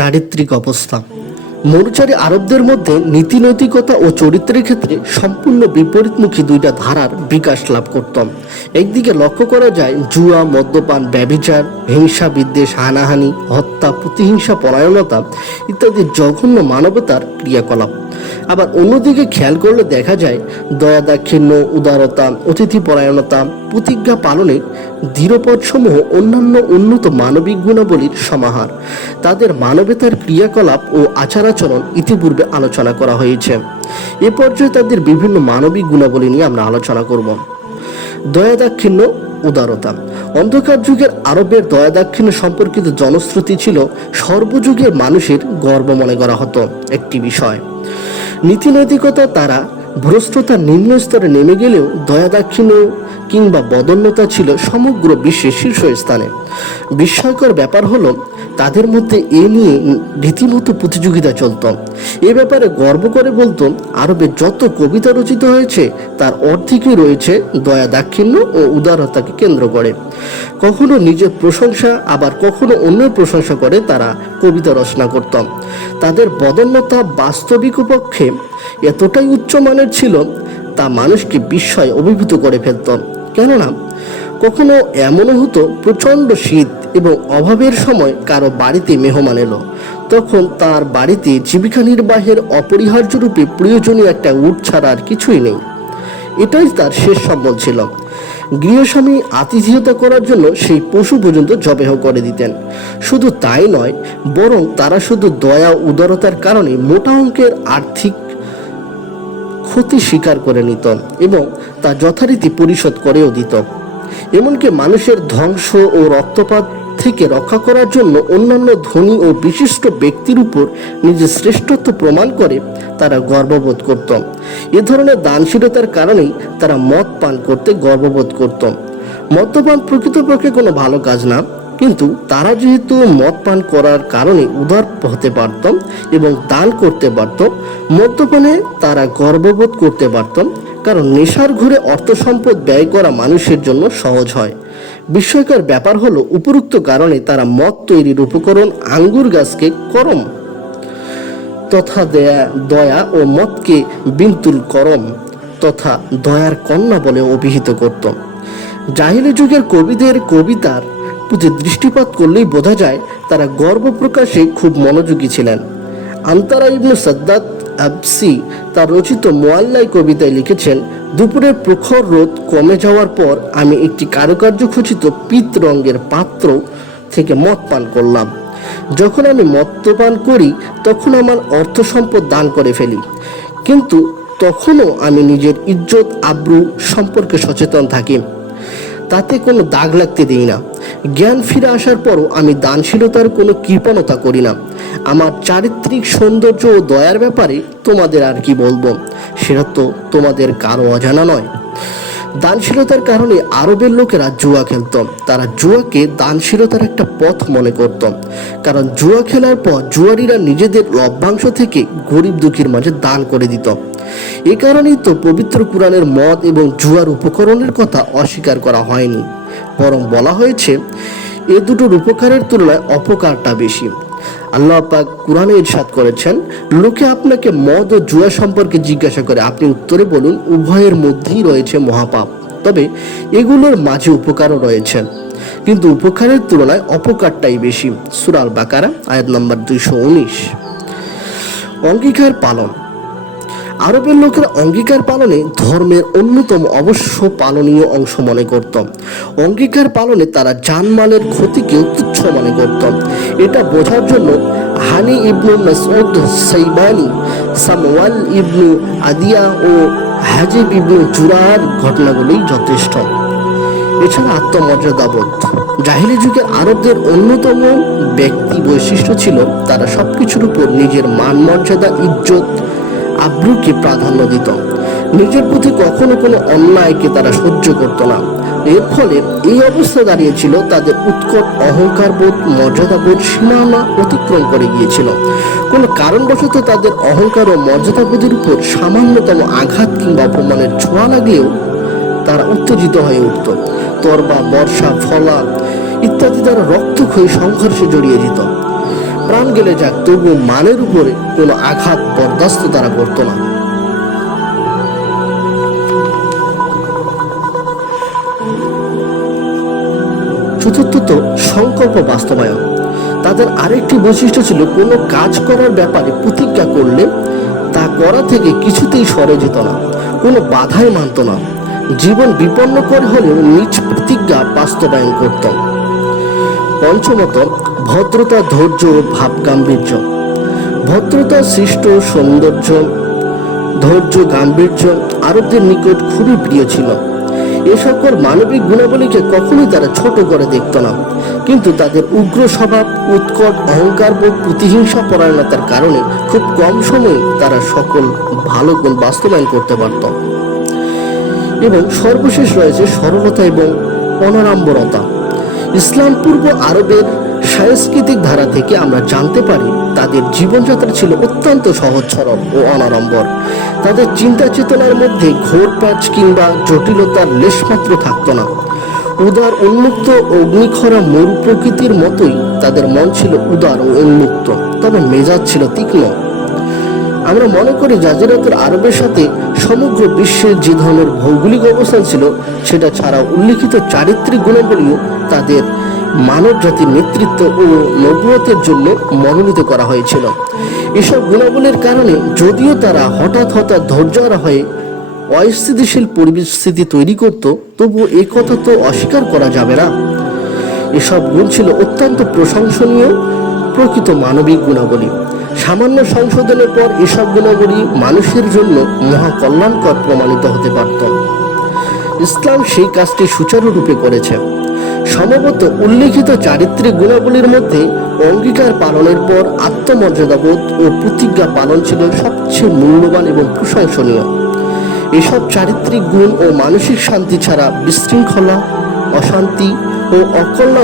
চারিত্রিক অবস্থা। মরুচারী আরবদের মধ্যে নীতিনৈতিকতা ও চরিত্রের ক্ষেত্রে সম্পূর্ণ বিপরীতমুখী দুইটা ধারার বিকাশ লাভ করত। একদিকে লক্ষ্য করা যায় জুয়া, মদ্যপান, ব্যভিচার, হিংসা, বিদ্বেষ, হানাহানি, হত্যা, প্রতিহিংসা পরায়ণতা ইত্যাদি জঘন্য মানবতার ক্রিয়াকলাপ। আবার অন্যদিকে খেয়াল করলে দেখা যায় দয়া, দাক্ষিণ্য, উদারতা, অতিথি পরায়ণতা, প্রতিজ্ঞা পালনের দৃঢ়পদসমূহ অন্যান্য উন্নত মানবিক গুণাবলীর সমাহার। তাদের মানবতার ক্রিয়াকলাপ ও আচার-আচরণ ইতিপূর্বে আলোচনা করা হয়েছে। এ পর্যায়ে তাদের বিভিন্ন মানবিক গুণাবলী নিয়ে আমরা আলোচনা করব। দয়া, দাক্ষিণ্য, উদারতা। অন্ধকার যুগের আরবের দয়া দাক্ষিণ্য সম্পর্কিত জনশ্রুতি ছিল সর্বযুগের মানুষের গর্ব মনে করা হতো একটি বিষয়। নীতিনৈতিকতা তারা ভ্রষ্টতার নিম্ন স্তরে নেমে গেলেও দয়া, দাক্ষিণ্য কিংবা বদন্যতা ছিল সমগ্র বিশ্বের শীর্ষস্থানে। বিস্ময়কর ব্যাপার হলো তাদের মধ্যে এ নিয়ে রীতিমতো প্রতিযোগিতা চলত। এ ব্যাপারে গর্ব করে বলতো আরবে যত কবিতা রচিত হয়েছে তার অর্ধেকই রয়েছে দয়া, দাক্ষিণ্য ও উদারতাকে কেন্দ্র করে। কখনো নিজের প্রশংসা আবার কখনো অন্যের প্রশংসা করে তারা কবিতা রচনা করত। তাদের বদন্যতা বাস্তবিক পক্ষে এতটাই উচ্চমানের ছিল তা মানুষকে বিস্ময়ে অভিভূত করে ফেলত। কেননা কখনো এমনও হতো প্রচণ্ড শীত এবং অভাবের সময় কারো বাড়িতে মেহমান এলো, তখন তার বাড়িতে জীবিকা নির্বাহের অপরিহার্য রূপে প্রয়োজনীয় একটা উট ছাড়া আর কিছুই নেই। এটাই তার শেষ সম্বল ছিল। গৃহস্বামী আতিথেয়তা করার জন্য সেই পশু পর্যন্ত জবেহ করে দিতেন। শুধু তাই নয়, বরং তারা শুধু দয়া উদারতার কারণে মোটা অঙ্কের আর্থিক ক্ষতি স্বীকার করে নিত এবং তা যথারীতি পরিশোধ করেও দিত। এমনকি মানুষের ধ্বংস ও রক্তপাত থেকে রক্ষা করার জন্য অন্যান্য ধনী ও বিশিষ্ট ব্যক্তির উপর নিজের শ্রেষ্ঠত্ব প্রমাণ করে তারা গর্ববোধ করত। এ ধরনের দানশীলতার কারণেই তারা মদ পান করতে গর্ববোধ করত। মদ্যপান প্রকৃতপক্ষে কোনো ভালো কাজ না, কিন্তু তারা যেহেতু মদ পান করার কারণে উদার হতে পারত এবং দান করতে পারত, মদ্যপানে তারা গর্ববোধ করতে পারত, কারণ নেশার ঘরে অর্থ সম্পদ ব্যয় করা মানুষের জন্য সহজ হয়। বিস্ময়কর ব্যাপার হলো উপরোক্ত কারণে তারা মদ তৈরির উপকরণ আঙ্গুর গাছকে করম তথা দয়া ও মদকে বিন্তুল করম তথা দয়ার কন্যা বলে অভিহিত করত। জাহিলি যুগের কবিদের কবিতার প্রতি দৃষ্টিপাত করলেই বোঝা যায় তারা গর্ব প্রকাশে খুব মনোযোগী ছিলেন। আনতারা ইবনে সাদ্দাত আবসি তার রচিত মোয়াল্লাই কবিতায় লিখেছেন, দুপুরের প্রখর রোদ কমে যাওয়ার পর আমি একটি কারুকার্য খচিত পিত রঙের পাত্র থেকে মদ পান করলাম। যখন আমি মদ্যপান করি তখন আমার অর্থ সম্পদ দান করে ফেলি, কিন্তু তখনও আমি নিজের ইজ্জত আব্রু সম্পর্কে সচেতন থাকি, তাতে কোনো দাগ লাগতে দিই না। জ্ঞান ফিরে আসার পরও আমি দানশীলতার কোনো কৃপণতা করি না। আমার চারিত্রিক সৌন্দর্য ও দয়ার ব্যাপারে তোমাদের আর কি বলবো, সেটা তো তোমাদের কারো অজানা নয়। দানশীলতার কারণে আরবের লোকেরা জুয়া খেলত। তারা জুয়াকে দানশীলতার একটা পথ মনে করত, কারণ জুয়া খেলার পর জুয়ারিরা নিজেদের লভ্যাংশ থেকে গরিব দুঃখীর মাঝে দান করে দিত। এ কারণেই তো পবিত্র কুরআনের মদ এবং জুয়ার উপকরণের কথা অস্বীকার করা হয়নি, বরং বলা হয়েছে এ দুটোর উপকারের তুলনায় অপকারটা বেশি। আল্লাহ পাক কুরআনে ইরশাদ করেছেন, লোকে আপনাকে মদ ও জুয়া সম্পর্কে জিজ্ঞাসা করে, আপনি উত্তরে বলুন উভয়ের মধ্যেই রয়েছে মহাপাপ, তবে এগুলোর মাঝে উপকারও রয়েছে, কিন্তু উপকারের তুলনায় অপকারটাই বেশি। সূরা আল বাকারা আয়াত নম্বর 219। অঙ্গীকার পালন। আরবের লোকেরা অঙ্গীকার পালনে ধর্মের অন্যতম অবশ্য পালনীয় অংশ মনে করত। অঙ্গীকার পালনে তারা জানমালের ক্ষতিকেও তুচ্ছ মনে করত। এটা বোঝার জন্য হানি ইবনু মাসউদ সাইবানি, সামওয়াল ইবনু আদিয়া ও হাজিব ইবনু জুরার ঘটনাগুলোই যথেষ্ট। এছাড়া আত্মমর্যাদাবোধ। জাহিলি যুগের আরবদের অন্যতম ব্যক্তি বৈশিষ্ট্য ছিল তারা সবকিছুর উপর নিজের মান মর্যাদা, ইজ্জত আব্রুকে প্রাধান্য দিত। নিজের প্রতি কখনো কোনো অন্যায়কে তারা সহ্য করত না। এর ফলে এই অবস্থা দাঁড়িয়েছিল তাদের উৎকট অহংকার বোধ, মর্যাদা বোধ সীমানা অতিক্রম করে গিয়েছিল। কোনো কারণবশত তাদের অহংকার ও মর্যাদা বোধের উপর সামান্যতম আঘাত কিংবা অপমানের ছোঁয়া লাগলেও তারা উত্তেজিত হয়ে উঠত। তরবা, বর্ষা, ফলা ইত্যাদি দ্বারা রক্তক্ষয়ী সংঘর্ষে জড়িয়ে যেত। প্রাণ গেলে যাক, তবু মানের উপরে কোনো আঘাত বরদাস্ত তারা করত না। চতুর্থত, সংকল্প বাস্তবায়ন। তাদের আরেকটি বৈশিষ্ট্য ছিল কোনো কাজ করার ব্যাপারে প্রতিজ্ঞা করলে তা করা থেকে কিছুতেই সরে যেত না, কোনো বাধাই মানত না। জীবন বিপন্নকর হলেও নিজ প্রতিজ্ঞা বাস্তবায়ন করত। পঞ্চমত, ভদ্রতা, ধৈর্য ও ভাব গাম্ভীর্য। ভদ্রতা, সৃষ্ট সৌন্দর্য, ধৈর্য, গাম্ভীর্য আরবদের নিকট খুবই প্রিয় ছিল। এ সকল মানবিক গুণাবলীকে কখনোই তারা ছোট করে দেখত না, কিন্তু তাদের উগ্র স্বভাব, উৎকট অহংকার ও প্রতিহিংসা পরায়ণতার কারণে খুব কম সময়ে তারা সকল ভালো গুণ বাস্তবায়ন করতে পারত। এবং সর্বশেষ রয়েছে সরলতা এবং অনাড়ম্বরতা। ইসলাম পূর্ব আরবের সাংস্কৃতিক ধারা থেকে আমরা জানতে পারি তাদের জীবনযাত্রা ছিল অত্যন্ত সহজ সরল ও অনাড়ম্বর। তাদের চিন্তা চেতনার মধ্যে ঘোর প্যাচ কিংবা জটিলতার লেশমাত্র থাকত না। উদার, উন্মুক্ত, অগ্নিখরা মরু প্রকৃতির মতোই তাদের মন ছিল উদার ও উন্মুক্ত, তবে মেজাজ ছিল তীক্ষ্ণ। আমরা মনে করি জাজিরাতুল আরবের সাথে সমগ্র বিশ্বের যে ধরনের ভৌগোলিক অবস্থান ছিল, সেটা ছাড়াও উল্লিখিত চারিত্রিক গুণাবলীও তাদের মানব জাতির নেতৃত্ব ও নবুয়তের জন্য মনোনীত করা হয়েছিল। এসব গুণাবলীর কারণে যদিও তারা হঠাৎ ধৈর্যহারা হয়ে অস্থিতিশীল পরিস্থিতি তৈরি করত, তবুও এই কথা তো অস্বীকার করা যাবে না। এসব গুণ ছিল অত্যন্ত প্রশংসনীয় প্রকৃত মানবিক গুণাবলী। সামান্য সংশোধনের পর এসব গুণাবলী মানুষের জন্য মহাকল্যাণকর প্রমাণিত হতে পারত। ইসলাম সেই কাজটি সুচারুরূপে করেছে। সম্ভবত উল্লিখিত চারিত্রিক গুণাবলীর মধ্যে অঙ্গীকার পালনের পর আত্মমর্যাদাবোধ ও প্রতিজ্ঞা পালন ছিল সবচেয়ে মূল্যবান এবং প্রশংসনীয়। এসব চারিত্রিক গুণ ও মানসিক শান্তি ছাড়া বিশৃঙ্খলা, অশান্তি ও অকল্যাণ